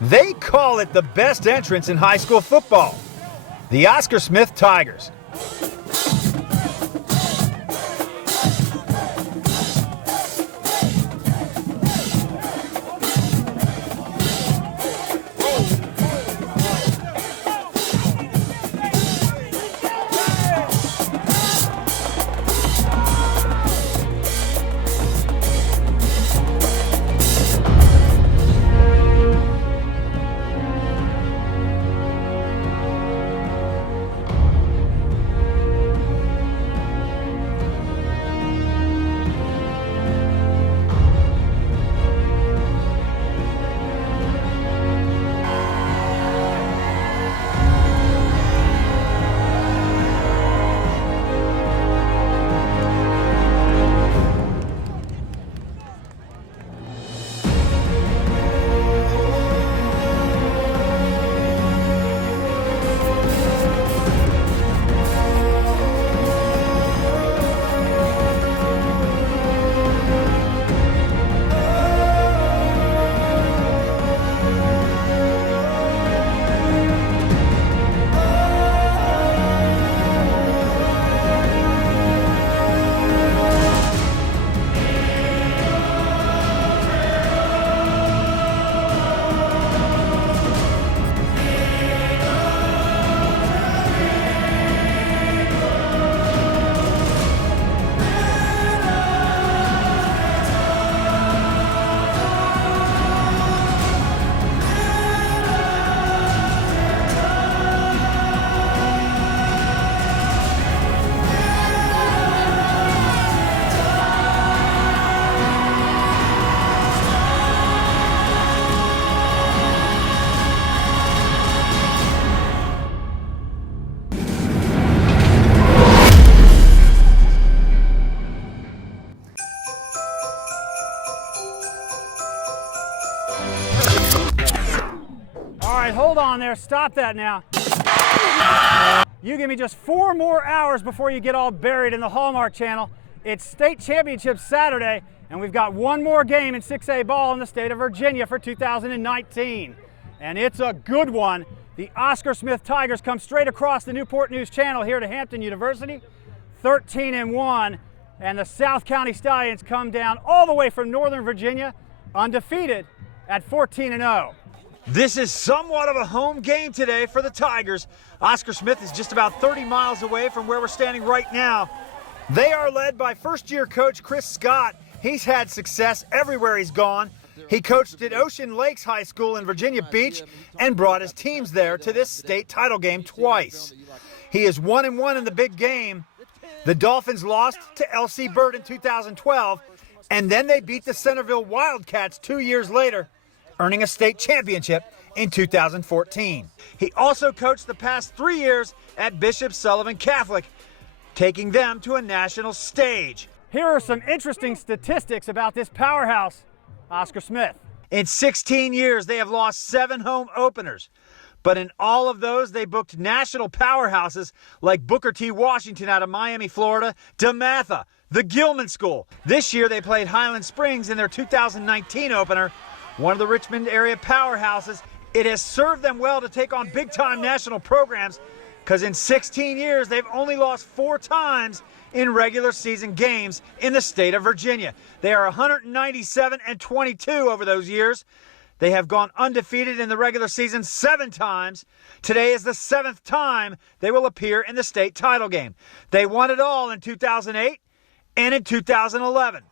They call it the best entrance in high school football, the Oscar Smith Tigers. All right, hold on there. Stop that now. You give me just 4 more hours before you get all buried in the Hallmark Channel. It's state championship Saturday, and we've got one more game in 6A ball in the state of Virginia for 2019. And it's a good one. The Oscar Smith Tigers come straight across the Newport News Channel here to Hampton University, 13-1. And the South County Stallions come down all the way from Northern Virginia, undefeated at 14-0. This is somewhat of a home game today for the Tigers. Oscar Smith is just about 30 miles away from where we're standing right now. They are led by first-year coach Chris Scott. He's had success everywhere he's gone. He coached at Ocean Lakes High School in Virginia Beach and brought his teams there to this state title game twice. He is 1-1 in the big game. The Dolphins lost to LC Bird in 2012, and then they beat the Centerville Wildcats 2 years later, earning a state championship in 2014. He also coached the past 3 years at Bishop Sullivan Catholic, taking them to a national stage. Here are some interesting statistics about this powerhouse, Oscar Smith. In 16 years, they have lost 7 home openers. But in all of those, they booked national powerhouses like Booker T. Washington out of Miami, Florida, DeMatha, the Gilman School. This year, they played Highland Springs in their 2019 opener, one of the Richmond area powerhouses. It has served them well to take on big-time national programs because in 16 years, they've only lost 4 times in regular season games in the state of Virginia. They are 197-22 over those years. They have gone undefeated in the regular season 7 times. Today is the 7th time they will appear in the state title game. They won it all in 2008 and in 2011.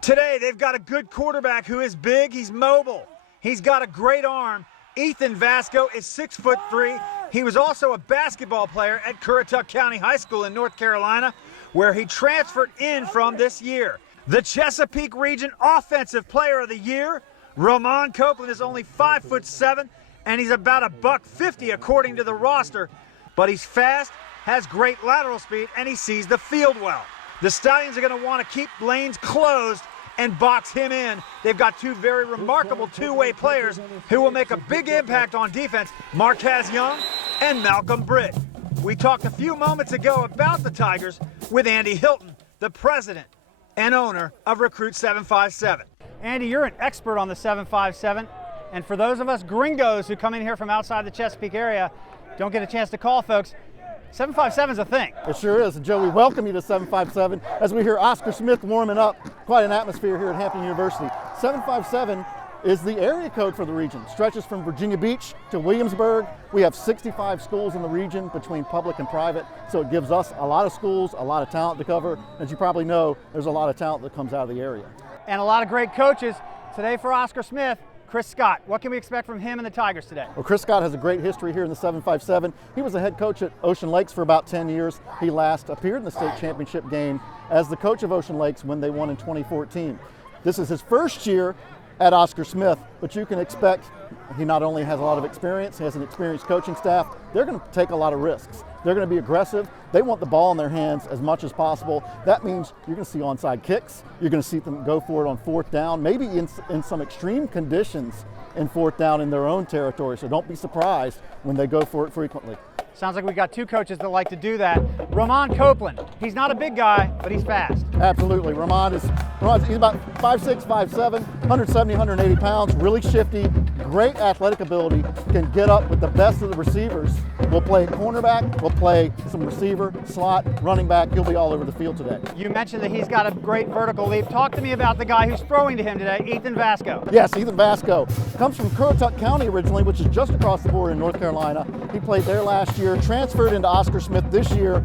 Today, they've got a good quarterback who is big, he's mobile, he's got a great arm. Ethan Vasko is 6'3". He was also a basketball player at Currituck County High School in North Carolina, where he transferred in from this year. The Chesapeake Region Offensive Player of the Year, Ramon Copeland, is only 5'7", and he's about $150 according to the roster, but he's fast, has great lateral speed, and he sees the field well. The Stallions are going to want to keep lanes closed and box him in. They've got 2 very remarkable two-way players who will make a big impact on defense, Marquez Young and Malcolm Britt. We talked a few moments ago about the Tigers with Andy Hilton, the president and owner of Recruit 757. Andy, you're an expert on the 757, and for those of us gringos who come in here from outside the Chesapeake area, don't get a chance to call folks, 757 is a thing. It sure is. And Joe, we welcome you to 757 as we hear Oscar Smith warming up. Quite an atmosphere here at Hampton University. 757 is the area code for the region. Stretches from Virginia Beach to Williamsburg. We have 65 schools in the region between public and private, so it gives us a lot of schools, a lot of talent to cover. As you probably know, there's a lot of talent that comes out of the area. And a lot of great coaches. Today for Oscar Smith, Chris Scott. What can we expect from him and the Tigers today? Well, Chris Scott has a great history here in the 757. He was the head coach at Ocean Lakes for about 10 years. He last appeared in the state championship game as the coach of Ocean Lakes when they won in 2014. This is his first year at Oscar Smith, but you can expect he not only has a lot of experience, he has an experienced coaching staff. They're going to take a lot of risks. They're going to be aggressive. They want the ball in their hands as much as possible. That means you're going to see onside kicks. You're going to see them go for it on fourth down, maybe in some extreme conditions in fourth down in their own territory. So don't be surprised when they go for it frequently. Sounds like we got two coaches that like to do that. Ramon Copeland, he's not a big guy, but he's fast. Absolutely. he's about 5'6", 5'7", 170, 180 pounds, really shifty, great athletic ability, can get up with the best of the receivers. We'll play cornerback, we'll play some receiver, slot, running back. He'll be all over the field today. You mentioned that he's got a great vertical leap. Talk to me about the guy who's throwing to him today, Ethan Vasko. Yes, Ethan Vasko. Comes from Currituck County originally, which is just across the border in North Carolina. He played there last year, transferred into Oscar Smith this year,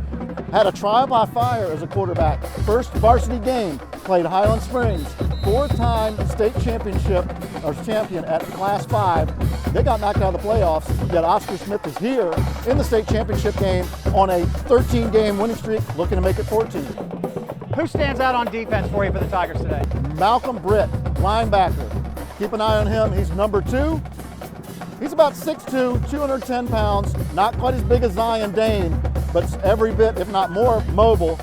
had a trial by fire as a quarterback. First varsity game, played Highland Springs, four-time state championship or champion at Class 5. They got knocked out of the playoffs, yet Oscar Smith is here in the state championship game on a 13-game winning streak, looking to make it 14. Who stands out on defense for you for the Tigers today? Malcolm Britt, linebacker. Keep an eye on him. He's number 2. He's about 6'2", 210 pounds, not quite as big as Zion Dane, but every bit, if not more, mobile.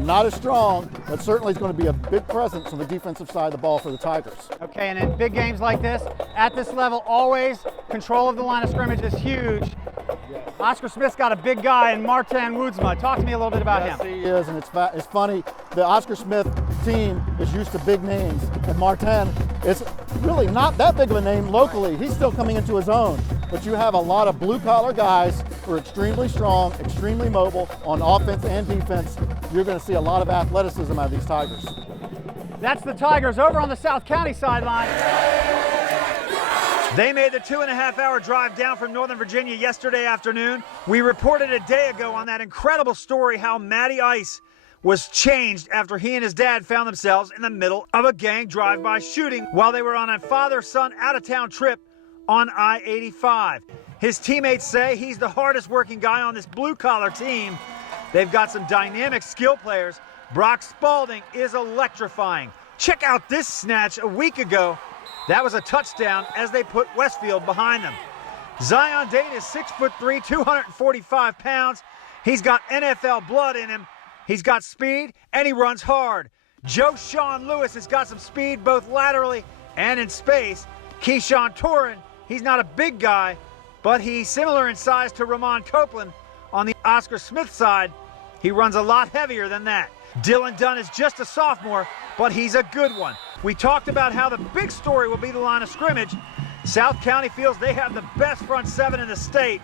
Not as strong, but certainly is going to be a big presence on the defensive side of the ball for the Tigers. Okay, and in big games like this, at this level, always control of the line of scrimmage is huge. Oscar Smith's got a big guy in Martin Woodsma. Talk to me a little bit about him. He is, and it's funny. The Oscar Smith team is used to big names, and Martin is really not that big of a name locally. He's still coming into his own, but you have a lot of blue-collar guys who are extremely strong, extremely mobile on offense and defense. You're going to see a lot of athleticism out of these Tigers. That's the Tigers over on the South County sideline. They made the 2.5-hour drive down from Northern Virginia yesterday afternoon. We reported a day ago on that incredible story how Matty Ice was changed after he and his dad found themselves in the middle of a gang drive-by shooting while they were on a father-son out-of-town trip on I-85. His teammates say he's the hardest working guy on this blue-collar team. They've got some dynamic skill players. Brock Spalding is electrifying. Check out this snatch a week ago. That was a touchdown as they put Westfield behind them. Zion Dane is 6'3", 245 pounds. He's got NFL blood in him. He's got speed, and he runs hard. Joe Sean Lewis has got some speed both laterally and in space. Keyshawn Torin, he's not a big guy, but he's similar in size to Ramon Copeland. On the Oscar Smith side, he runs a lot heavier than that. Dylan Dunn is just a sophomore, but he's a good one. We talked about how the big story will be the line of scrimmage. South County feels they have the best front seven in the state.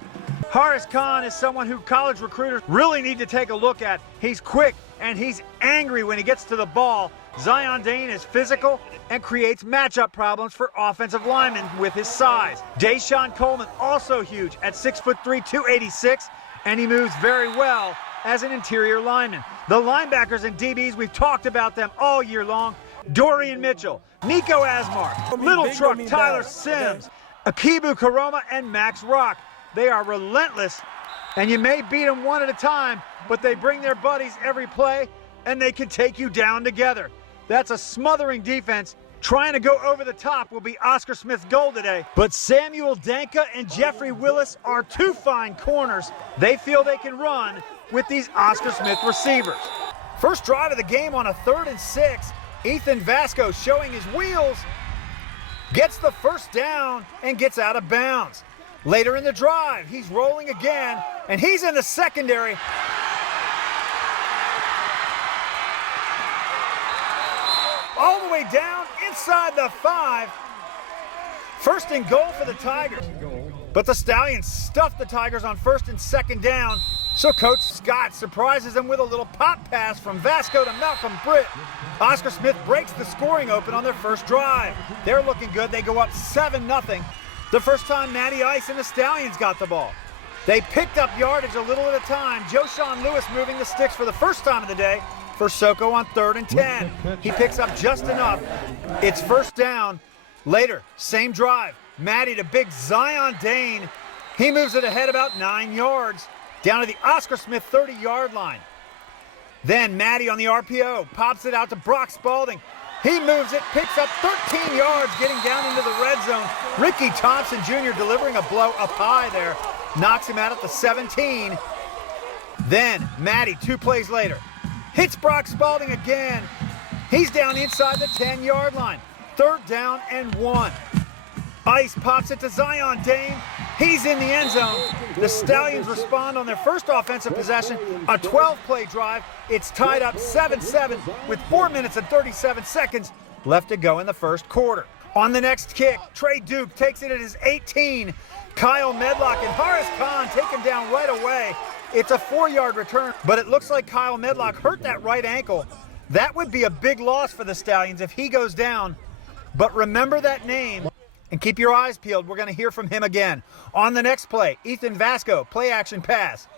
Horace Kahn is someone who college recruiters really need to take a look at. He's quick and he's angry when he gets to the ball. Zion Dane is physical and creates matchup problems for offensive linemen with his size. Deshaun Coleman also huge at 6'3", 286, and he moves very well as an interior lineman. The linebackers and DBs, we've talked about them all year long. Dorian Mitchell, Nico Asmar, Little Truck, Tyler Sims, Akibu Karoma, and Max Rock. They are relentless, and you may beat them one at a time, but they bring their buddies every play, and they can take you down together. That's a smothering defense. Trying to go over the top will be Oscar Smith's goal today. But Samuel Danka and Jeffrey Willis are two fine corners. They feel they can run with these Oscar Smith receivers. First drive of the game on a 3rd and 6. Ethan Vasko showing his wheels. Gets the first down and gets out of bounds. Later in the drive, he's rolling again, and he's in the secondary. All the way down inside the 5. First and goal for the Tigers. But the Stallions stuffed the Tigers on first and second down, so Coach Scott surprises them with a little pop pass from Vasko to Malcolm Britt. Oscar Smith breaks the scoring open on their first drive. They're looking good. They go up 7-0. The first time Matty Ice and the Stallions got the ball. They picked up yardage a little at a time. Joshawn Lewis moving the sticks for the first time of the day for SOCO on 3rd and 10. He picks up just enough. It's first down. Later, same drive. Matty to big Zion Dane. He moves it ahead about 9 yards, down to the Oscar Smith 30-yard line. Then Matty on the RPO pops it out to Brock Spalding. He moves it, picks up 13 yards, getting down into the red zone. Ricky Thompson Jr. delivering a blow up high there. Knocks him out at the 17. Then Matty, 2 plays later, hits Brock Spalding again. He's down inside the 10-yard line. 3rd down and 1. Ice pops it to Zion Dane. He's in the end zone. The Stallions respond on their first offensive possession, a 12-play drive. It's tied up 7-7 with 4 minutes and 37 seconds left to go in the first quarter. On the next kick, Trey Duke takes it at his 18. Kyle Medlock and Horace Kahn take him down right away. It's a 4-yard return, but it looks like Kyle Medlock hurt that right ankle. That would be a big loss for the Stallions if he goes down. But remember that name and keep your eyes peeled. We're going to hear from him again. On the next play, Ethan Vasko, play action pass.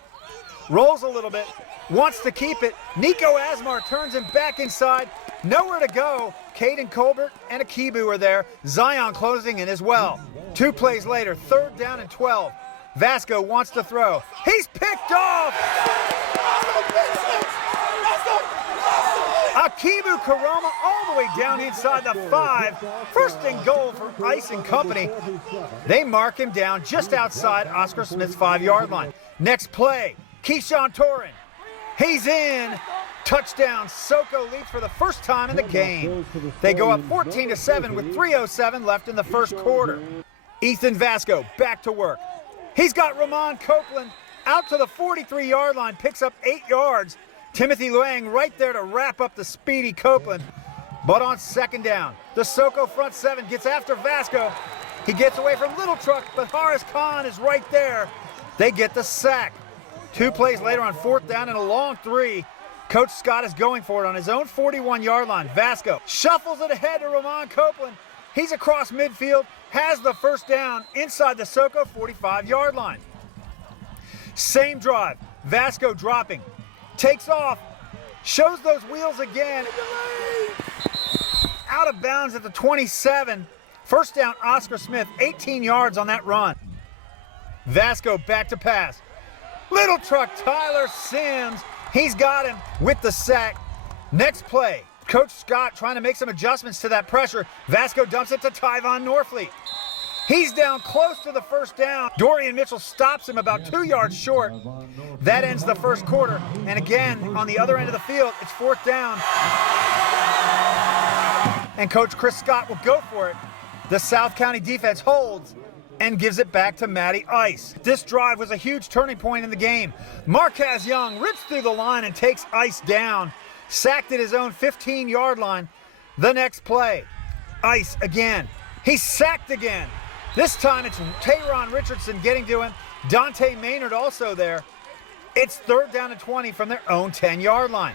Rolls a little bit, wants to keep it. Nico Asmar turns him back inside. Nowhere to go. Caden Colbert and Akibu are there. Zion closing in as well. 2 plays later, 3rd down and 12. Vasko wants to throw. He's picked off! Akibu Karoma all the way down inside the 5. First and goal for Ice and company. They mark him down just outside Oscar Smith's 5-yard line. Next play, Keyshawn Torin. He's in. Touchdown. SOCO leads for the first time in the game. They go up 14-7 with 3:07 left in the first quarter. Ethan Vasko back to work. He's got Ramon Copeland out to the 43-yard line, picks up 8 yards. Timothy Luang right there to wrap up the speedy Copeland. But on second down, the SOCO front 7 gets after Vasko. He gets away from Little Truck, but Horace Kahn is right there. They get the sack. 2 plays later on 4th down and a long 3. Coach Scott is going for it on his own 41-yard line. Vasko shuffles it ahead to Ramon Copeland. He's across midfield, has the first down inside the SOCO 45-yard line. Same drive, Vasko dropping. Takes off, shows those wheels again. Out of bounds at the 27. First down, Oscar Smith, 18 yards on that run. Vasko back to pass. Little Truck, Tyler Sims. He's got him with the sack. Next play, Coach Scott trying to make some adjustments to that pressure. Vasko dumps it to Tyvon Norfleet. He's down close to the first down. Dorian Mitchell stops him about 2 yards short. That ends the first quarter. And again, on the other end of the field, it's 4th down. And Coach Chris Scott will go for it. The South County defense holds and gives it back to Matty Ice. This drive was a huge turning point in the game. Marquez Young rips through the line and takes Ice down. Sacked at his own 15-yard line. The next play, Ice again. He's sacked again. This time it's Tayron Richardson getting to him. Dante Maynard also there. It's 3rd down and 20 from their own 10-yard line.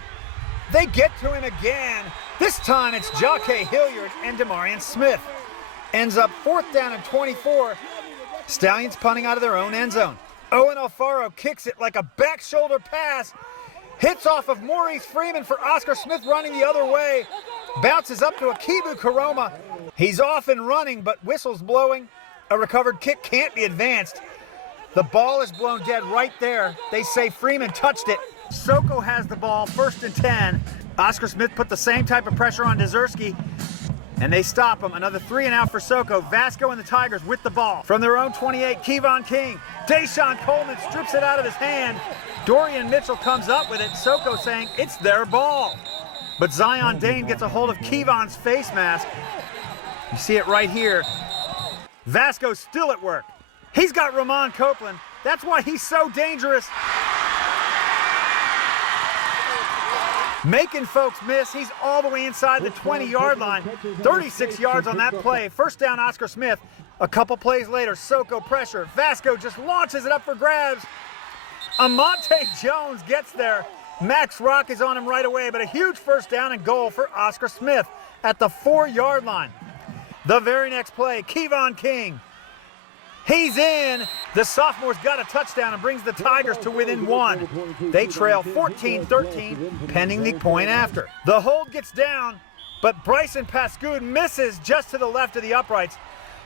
They get to him again. This time it's Jacque Hilliard and Demarion Smith. Ends up 4th down and 24. Stallions punting out of their own end zone. Owen Alfaro kicks it like a back shoulder pass. Hits off of Maurice Freeman for Oscar Smith running the other way. Bounces up to Akibu Karoma. He's off and running, but whistle's blowing. A recovered kick can't be advanced. The ball is blown dead right there. They say Freeman touched it. SOCO has the ball, 1st and 10. Oscar Smith put the same type of pressure on Dzerzski, and they stop him. Another 3 and out for SOCO. Vasko and the Tigers with the ball. From their own 28, Kevon King. Deshaun Coleman strips it out of his hand. Dorian Mitchell comes up with it. SOCO saying it's their ball. But Zion Dane gets a hold of Kevon's face mask. You see it right here. Vasko's still at work. He's got Ramon Copeland. That's why he's so dangerous. Making folks miss. He's all the way inside the 20-yard line. 36 yards on that play. First down, Oscar Smith. A couple plays later, SOCO pressure. Vasko just launches it up for grabs. Amante Jones gets there. Max Rock is on him right away, but a huge first down and goal for Oscar Smith at the 4-yard line. The very next play, Kevon King. He's in. The sophomore's got a touchdown and brings the Tigers to within 1. They trail 14-13, pending the point after. The hold gets down, but Bryson Pascoud misses just to the left of the uprights.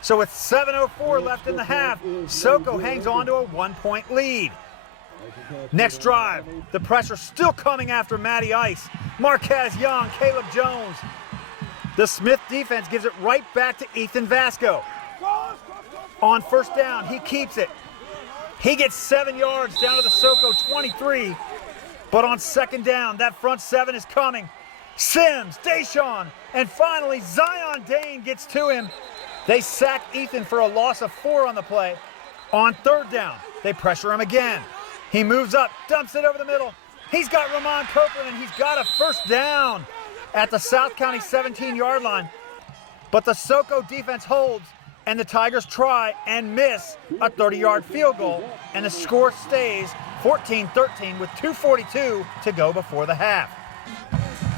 So with 7:04 left in the half, SOCO hangs on to a 1-point lead. Next drive, the pressure still coming after Matty Ice. Marquez Young, Caleb Jones. The Smith defense gives it right back to Ethan Vasko. On first down, he keeps it. He gets 7 yards down to the SOCO 23. But on second down, that front seven is coming. Sims, Deshaun, and finally Zion Dane gets to him. They sack Ethan for a loss of 4 on the play. On third down, they pressure him again. He moves up, dumps it over the middle. He's got Ramon Copeland, and he's got a first down at the South County 17-yard line. But the SOCO defense holds, and the Tigers try and miss a 30-yard field goal, and the score stays 14-13 with 2:42 to go before the half.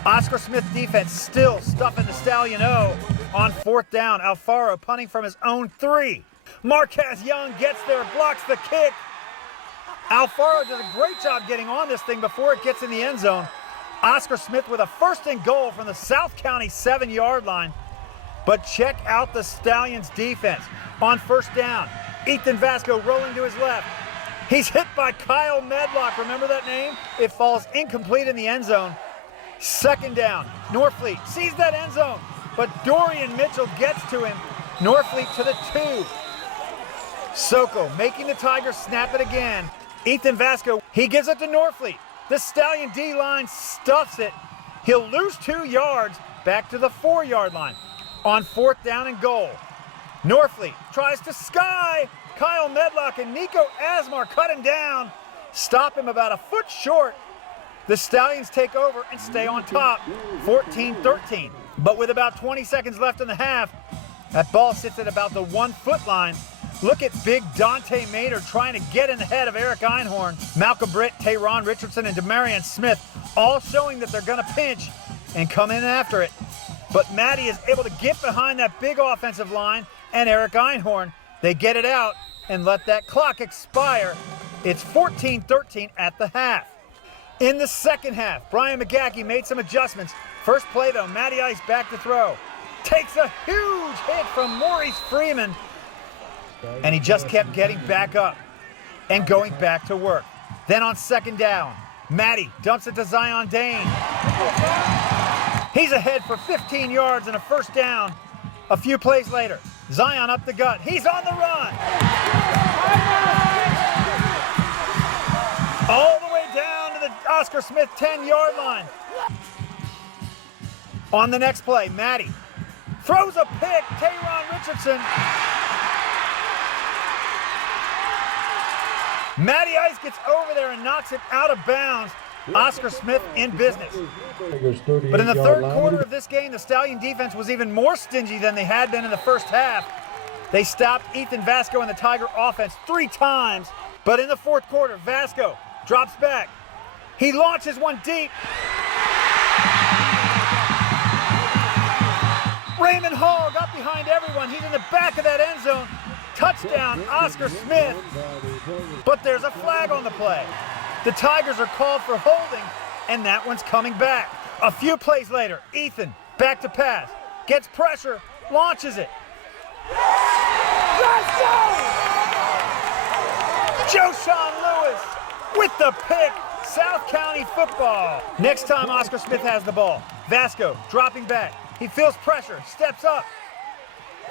Oscar Smith defense still stuffing the Stallion O. On fourth down, Alfaro punting from his own 3. Marquez Young gets there, blocks the kick. Alfaro does a great job getting on this thing before it gets in the end zone. Oscar Smith with a first and goal from the South County 7-yard line. But check out the Stallions defense. On first down, Ethan Vasko rolling to his left. He's hit by Kyle Medlock. Remember that name? It falls incomplete in the end zone. Second down, Norfleet sees that end zone, but Dorian Mitchell gets to him. Norfleet to the 2. SOCO making the Tigers snap it again. Ethan Vasko, he gives it to Norfleet. The Stallion D-line stuffs it. He'll lose 2 yards back to the 4-yard line. On fourth down and goal, Norfleet tries to sky. Kyle Medlock and Nico Asmar cut him down. Stop him about a foot short. The Stallions take over and stay on top, 14-13. But with about 20 seconds left in the half, that ball sits at about the 1-foot line. Look at big Dante Mader trying to get in the head of Eric Einhorn. Malcolm Britt, Tayron Richardson, and Demarion Smith all showing that they're going to pinch and come in after it. But Matty is able to get behind that big offensive line and Eric Einhorn. They get it out and let that clock expire. It's 14-13 at the half. In the second half, Brian McGackey made some adjustments. First play though, Matty Ice back to throw. Takes a huge hit from Maurice Freeman. And he just kept getting back up and going back to work. Then on second down, Matty dumps it to Zion Dane. He's ahead for 15 yards and a first down. A few plays later, Zion up the gut. He's on the run. All the way down to the Oscar Smith 10-yard line. On the next play, Matty throws a pick. Tayron Richardson. Matty Ice gets over there and knocks it out of bounds. Oscar Smith in business. But in the third quarter of this game, the Stallion defense was even more stingy than they had been in the first half. They stopped Ethan Vasko and the Tiger offense 3 times. But in the fourth quarter, Vasko drops back. He launches one deep. Raymond Hall got behind everyone. He's in the back of that end zone. Touchdown, Oscar Smith. But there's a flag on the play. The Tigers are called for holding, and that one's coming back. A few plays later, Ethan, back to pass, gets pressure, launches it. Joshawn Lewis with the pick, South County football. Next time Oscar Smith has the ball, Vasko dropping back. He feels pressure, steps up.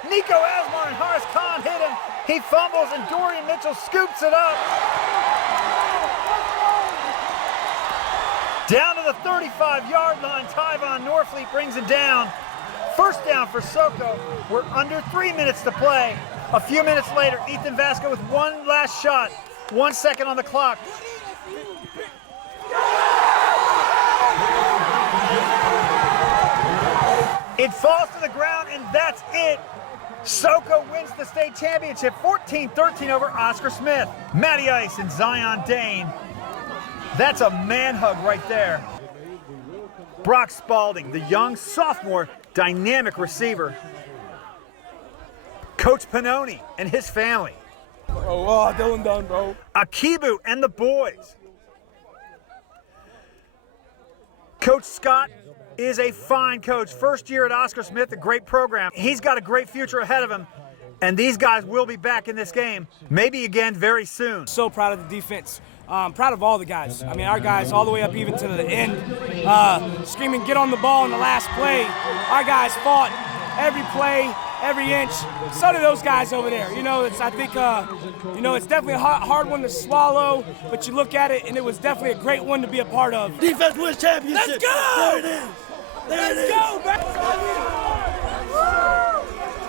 Nico Asmar and Horace Kahn hit him. He fumbles and Dorian Mitchell scoops it up. Down to the 35-yard line, Tyvon Norfleet brings it down. First down for SOCO. We're under 3 minutes to play. A few minutes later, Ethan Vasko with one last shot. 1 second on the clock. It falls to the ground, and that's it. SOCO wins the state championship 14-13 over Oscar Smith. Matty Ice and Zion Dane. That's a man hug right there. Brock Spalding, the young sophomore dynamic receiver. Coach Pannoni and his family. Oh, wow, Dylan done, bro. Akibu and the boys. Coach Scott is a fine coach. First year at Oscar Smith, a great program. He's got a great future ahead of him, and these guys will be back in this game, maybe again very soon. So proud of the defense. Proud of all the guys. I mean, our guys all the way up even to the end, screaming, get on the ball in the last play. Our guys fought every play, every inch. So did those guys over there. You know, I think it's definitely a hard one to swallow, but you look at it, and it was definitely a great one to be a part of. Defense wins championship. Let's go! There it is. There Let's go,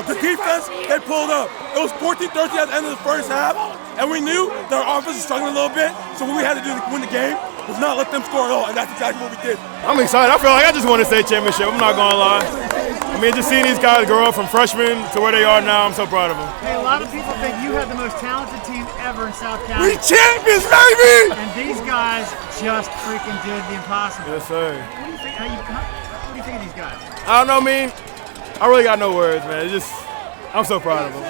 The defense, they pulled up. It was 14-13 at the end of the first half, and we knew that our offense was struggling a little bit, so what we had to do to win the game was not let them score at all, and that's exactly what we did. I'm excited. I feel like I just won the state championship. I'm not going to lie. I mean, just seeing these guys grow up from freshmen to where they are now, I'm so proud of them. Hey, a lot of people think you had the most talented team ever in South County. We champions, baby! And these guys just freaking did the impossible. Yes, sir. What do you think? What do you think of these guys? I don't know, I really got no words, man. I'm so proud of them.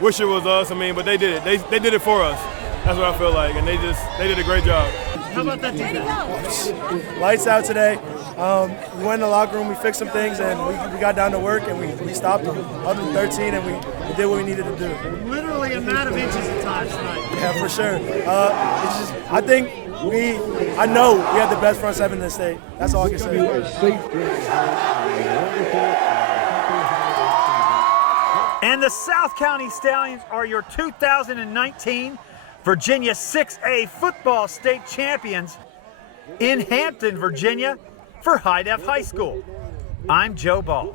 Wish it was us, but they did it. They did it for us. That's what I feel like, and they did a great job. How about that defense? Lights out today. We went in the locker room, we fixed some things, and we got down to work, and we stopped them. Up to 13, and we did what we needed to do. Literally a matter of inches at times tonight. Yeah, for sure. I know we have the best front seven in the state. That's all I can say. And the South County Stallions are your 2019 Virginia 6A football state champions in Hampton, Virginia for High Def High School. I'm Joe Ball.